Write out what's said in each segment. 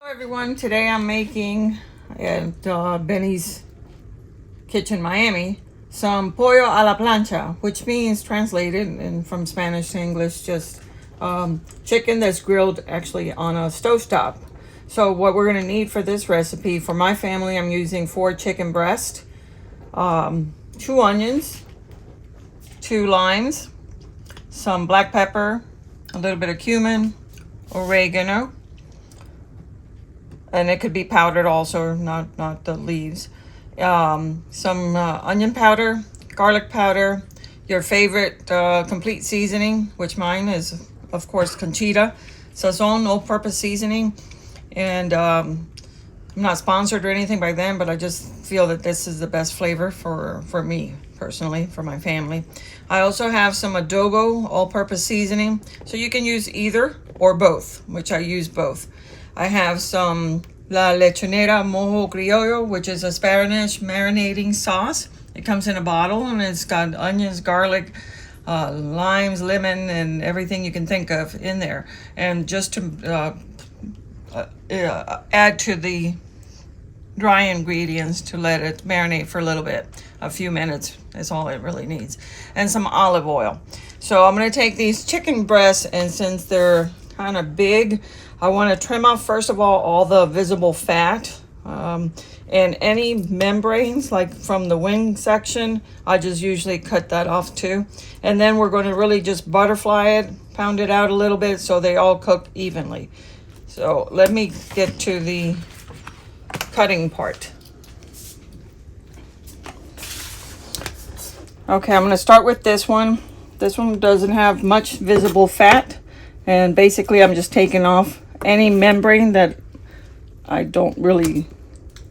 Hello everyone, today I'm making at Benny's Kitchen Miami some pollo a la plancha, which means translated and from Spanish to English just chicken that's grilled actually on a stovetop. So what we're going to need for this recipe, for my family, I'm using 4 chicken breasts, 2 onions, 2 limes, some black pepper, a little bit of cumin, oregano, and it could be powdered also, not the leaves. Some onion powder, garlic powder, your favorite complete seasoning, which mine is, of course, Conchita. Sazon, all-purpose seasoning. And I'm not sponsored or anything by them, but I just feel that this is the best flavor for me, personally, for my family. I also have some Adobo, all-purpose seasoning. So you can use either or both, which I use both. I have some Lechonera Mojo Criollo, which is a Spanish marinating sauce. It comes in a bottle and it's got onions, garlic, limes, lemon, and everything you can think of in there. And just to add to the dry ingredients to let it marinate for a little bit. A few minutes is all it really needs. And some olive oil. So I'm going to take these chicken breasts, and since they're kind of big, I want to trim off, first of all the visible fat and any membranes, like from the wing section. I just usually cut that off too. And then we're going to really just butterfly it, pound it out a little bit so they all cook evenly. So let me get to the cutting part. Okay, I'm going to start with this one. This one doesn't have much visible fat. And basically I'm just taking off any membrane that I don't really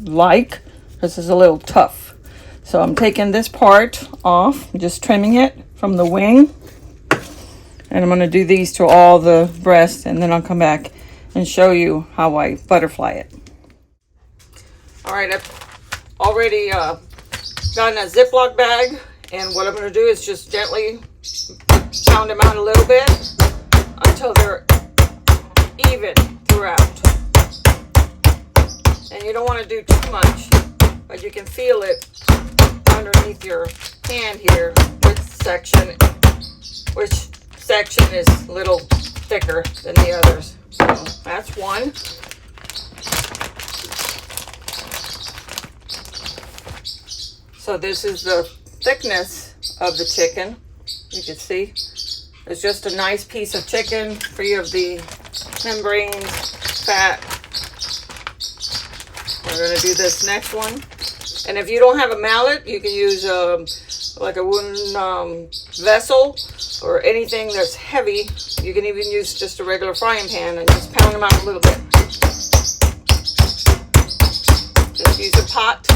like. This is a little tough. So I'm taking this part off, just trimming it from the wing. And I'm going to do these to all the breasts, and then I'll come back and show you how I butterfly it. All right, I've already gotten a Ziploc bag, and what I'm going to do is just gently pound them out a little bit until they're even throughout. And you don't want to do too much, but you can feel it underneath your hand here, which section is a little thicker than the others. So that's one. So this is the thickness of the chicken. You can see it's just a nice piece of chicken, free of the membranes, fat. We're going to do this next one. And if you don't have a mallet, you can use like a wooden vessel or anything that's heavy. You can even use just a regular frying pan and just pound them out a little bit. Just use a pot.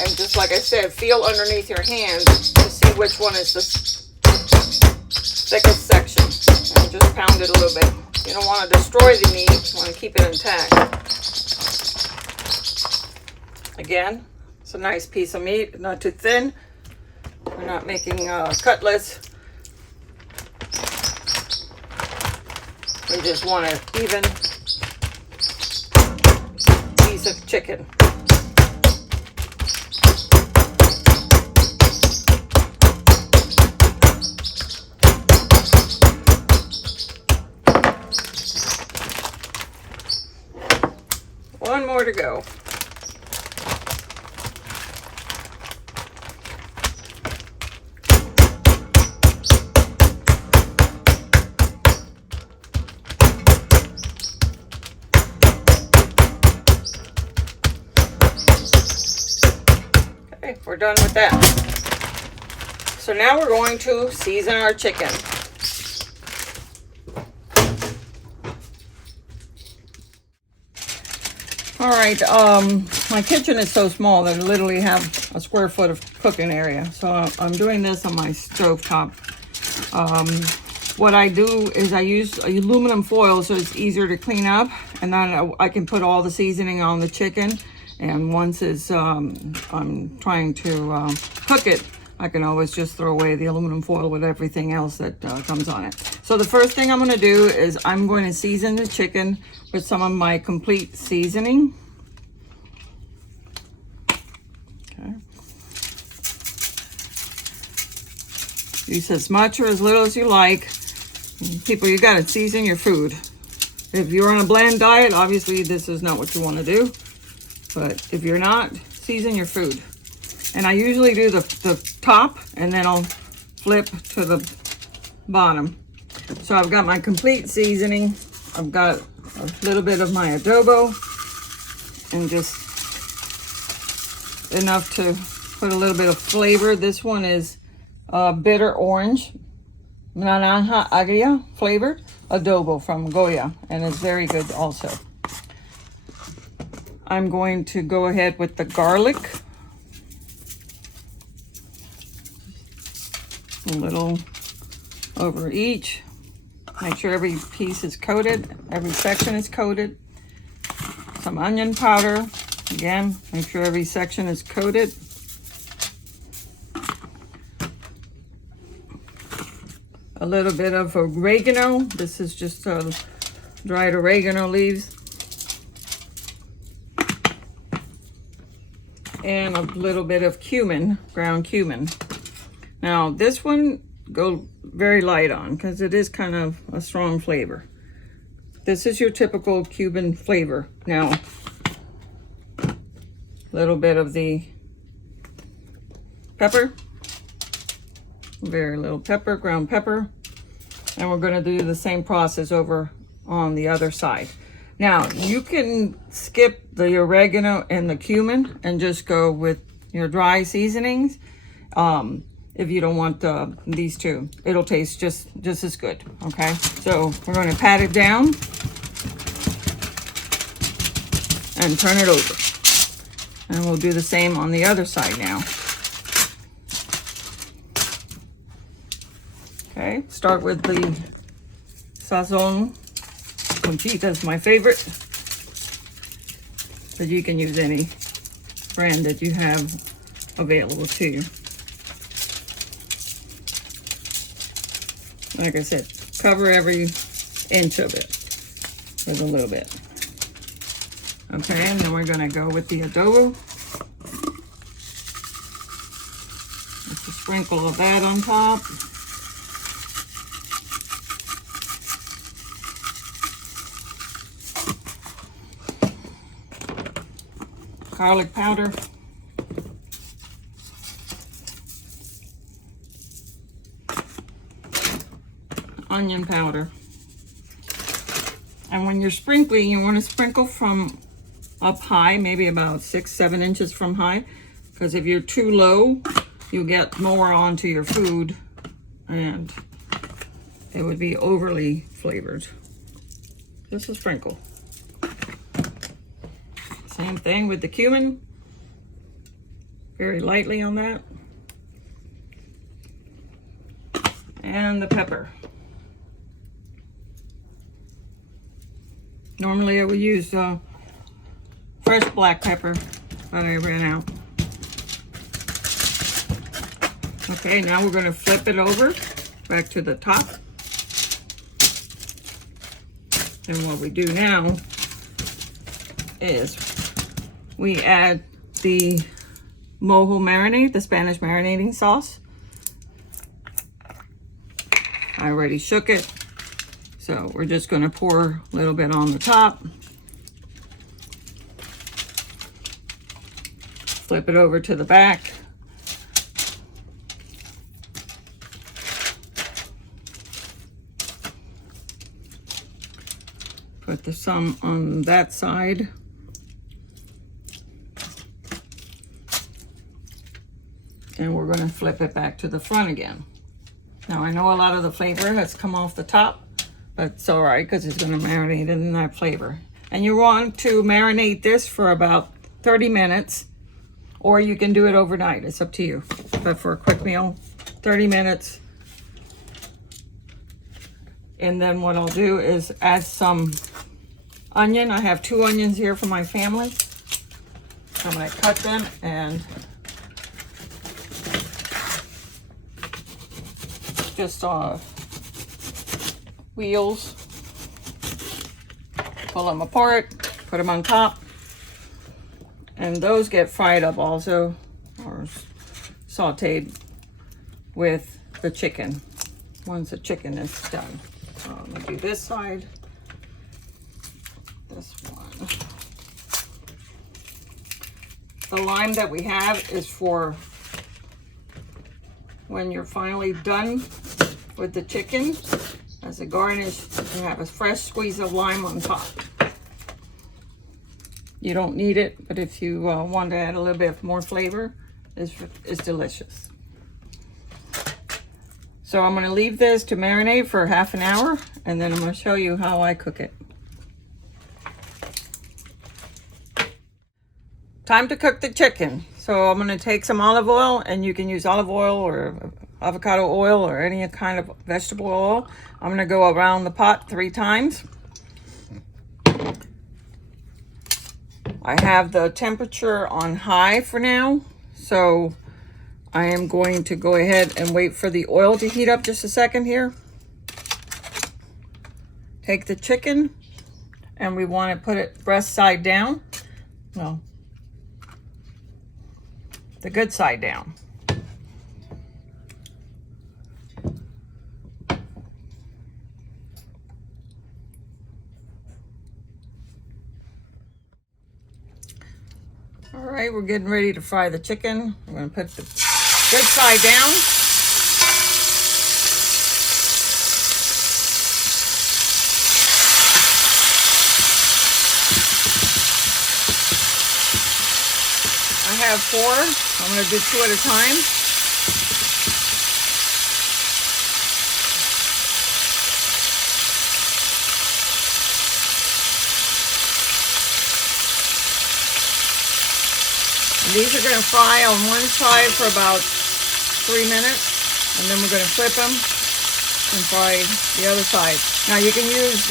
And just like I said, feel underneath your hand to see which one is the thickest section. And just pound it a little bit. You don't want to destroy the meat. You want to keep it intact. Again, it's a nice piece of meat, not too thin. We're not making cutlets. We just want an even piece of chicken. One more to go. Okay, we're done with that. So now we're going to season our chicken. All right, my kitchen is so small that I literally have a square foot of cooking area. So I'm doing this on my stovetop. What I do is I use aluminum foil so it's easier to clean up. And then I can put all the seasoning on the chicken. And once it's, I'm trying to cook it, I can always just throw away the aluminum foil with everything else that comes on it. So the first thing I'm going to do is I'm going to season the chicken with some of my complete seasoning. Okay. Use as much or as little as you like. People, you got to season your food. If you're on a bland diet, obviously this is not what you want to do. But if you're not, season your food. And I usually do the top, and then I'll flip to the bottom. So I've got my complete seasoning. I've got a little bit of my adobo, and just enough to put a little bit of flavor. This one is bitter orange, naranja agria flavored adobo from Goya, and it's very good also. I'm going to go ahead with the garlic. A little over each. Make sure every piece is coated, every section is coated. Some onion powder. Again, make sure every section is coated. A little bit of oregano. This is just dried oregano leaves. And a little bit of cumin, ground cumin. Now this one, go very light on because it is kind of a strong flavor. This is your typical Cuban flavor. Now, a little bit of the pepper, very little pepper, ground pepper, and we're going to do the same process over on the other side. Now, you can skip the oregano and the cumin and just go with your dry seasonings. If you don't want these two, it'll taste just as good. Okay, so we're going to pat it down and turn it over, and we'll do the same on the other side now. Okay, start with the sazon. Conchita is my favorite, but you can use any brand that you have available to you. Like I said, cover every inch of it with a little bit. Okay, and then we're going to go with the adobo. Just a sprinkle of that on top. Garlic powder. Onion powder. And when you're sprinkling, you want to sprinkle from up high, maybe about 6-7 inches from high, because if you're too low, you get more onto your food and it would be overly flavored. Just a sprinkle. Same thing with the cumin. Very lightly on that. And the pepper. Normally I would use fresh black pepper, but I ran out. Okay, now we're going to flip it over back to the top. And what we do now is we add the Mojo marinade, the Spanish marinating sauce. I already shook it, so we're just going to pour a little bit on the top. Flip it over to the back. Put the some on that side. And we're going to flip it back to the front again. Now I know a lot of the flavor has come off the top, but it's all right because it's going to marinate in that flavor. And you want to marinate this for about 30 minutes, or you can do it overnight. It's up to you. But for a quick meal, 30 minutes. And then what I'll do is add some onion. I have 2 onions here for my family. I'm going to cut them and just wheels. Pull them apart, put them on top. And those get fried up also, or sauteed with the chicken once the chicken is done. I'm gonna do this side, this one. The lime that we have is for when you're finally done with the chicken. As a garnish, you have a fresh squeeze of lime on top. You don't need it, but if you want to add a little bit more flavor, it's delicious. So I'm going to leave this to marinate for half an hour, and then I'm going to show you how I cook it. Time to cook the chicken. So I'm going to take some olive oil, and you can use olive oil or avocado oil or any kind of vegetable oil. I'm going to go around the pot 3 times. I have the temperature on high for now, so I am going to go ahead and wait for the oil to heat up just a second here. Take the chicken, and we want to put it breast side down. Well, the good side down. All right, we're getting ready to fry the chicken. I'm going to put the good side down. I have 4. I'm going to do 2 at a time. These are going to fry on one side for about 3 minutes, and then we're going to flip them and fry the other side. Now you can use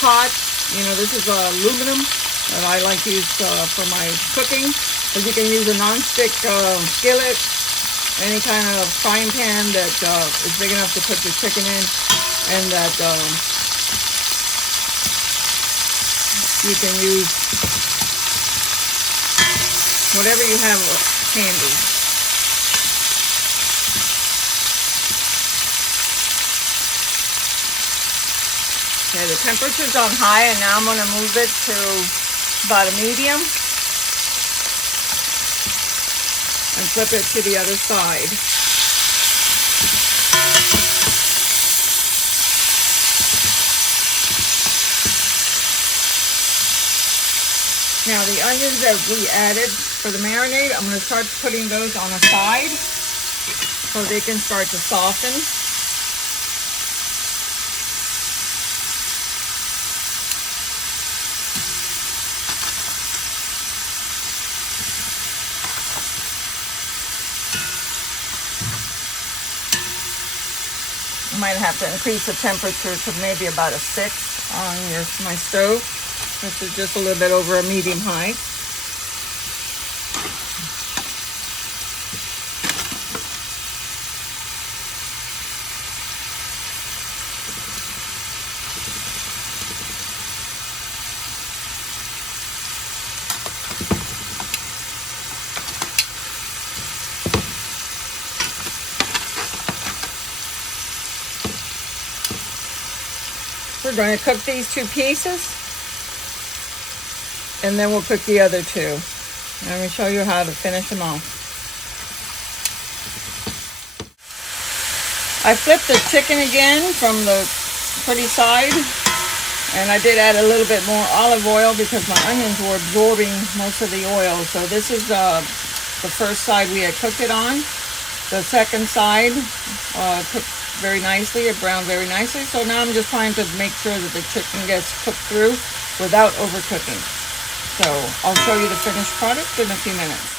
pot, you know, this is aluminum that I like to use for my cooking, but you can use a non-stick skillet, any kind of frying pan that is big enough to put your chicken in, and that you can use whatever you have handy. Okay, the temperature's on high, and now I'm going to move it to about a medium and flip it to the other side. Now the onions that we added for the marinade, I'm going to start putting those on the side so they can start to soften. I might have to increase the temperature to maybe about a 6 on my stove. This is just a little bit over a medium high. We're going to cook these 2 pieces, and then we'll cook the other 2. Let me show you how to finish them off. I flipped the chicken again from the pretty side, and I did add a little bit more olive oil because my onions were absorbing most of the oil. So this is the first side we had cooked it on. The second side cooked very nicely, it browned very nicely. So now I'm just trying to make sure that the chicken gets cooked through without overcooking. So I'll show you the finished product in a few minutes.